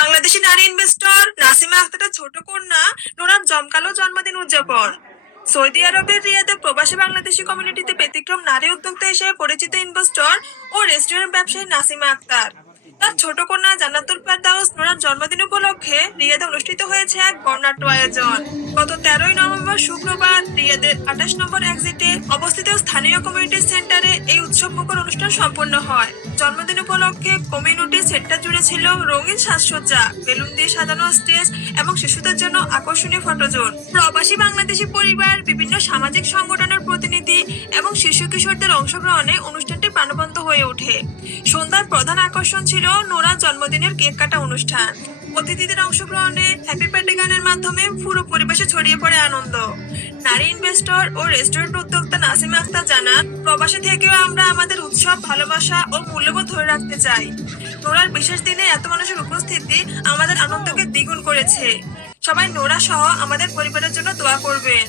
বাংলাদেশি নারী ইনভেস্টর নাসিমা আক্তারের ছোট কন্যা নোরার জমকালো জন্মদিন উদযাপন। সৌদি আরবের রিয়াদে প্রবাসী বাংলাদেশি কমিউনিটিতে ব্যতিক্রম নারী উদ্যোক্তা হিসেবে পরিচিত ইনভেস্টর ও রেস্টুরেন্ট ব্যবসায়ী নাসিমা আক্তার তার ছোট কন্যা জান্নাতুল ফেরদাউস নোরার জন্মদিন উপলক্ষে রিয়াদে অনুষ্ঠিত হয়েছে এক বর্ণাঢ্য আয়োজন। গত তেরোই নভেম্বর শুক্রবার রিয়াদের আঠাশ নম্বর এক্সিটে অবস্থিত স্থানীয় কমিউনিটি সেন্টারে এই উৎসব মুখর অনুষ্ঠান সম্পন্ন হয়। জন্মদিন উপলক্ষে কমিউনিটি সেন্টার জুড়ে ছিল রঙিন সাজসজ্জা, বেলুন দিয়ে সাজানো স্টেজ এবং শিশুদের জন্য আকর্ষণীয় ফটোজোন প্রবাসী বাংলাদেশি পরিবার, বিভিন্ন সামাজিক সংগঠনের প্রতিনিধি এবং শিশু কিশোরদের অংশগ্রহণে অনুষ্ঠানটি প্রাণবন্ত হয়ে ওঠে। সন্ধ্যার প্রধান আকর্ষণ ছিল নোরা জন্মদিনের কেক কাটা অনুষ্ঠান। অতিথিদের অংশগ্রহণে মাধ্যমে পুরো পরিবেশে ছড়িয়ে পড়ে আনন্দ। নারী ইনভেস্টর ও রেস্টুরেন্ট উদ্যোক্তা নাসিম আক্তার জানান, প্রবাসী থেকেও আমরা আমাদের উৎসব, ভালোবাসা ও মূল্যবোধ ধরে রাখতে চাই। নোরার বিশেষ দিনে এত মানুষের উপস্থিতি আমাদের আনন্দকে দ্বিগুণ করেছে। সবাই নোরা সহ আমাদের পরিবারের জন্য দোয়া করবেন।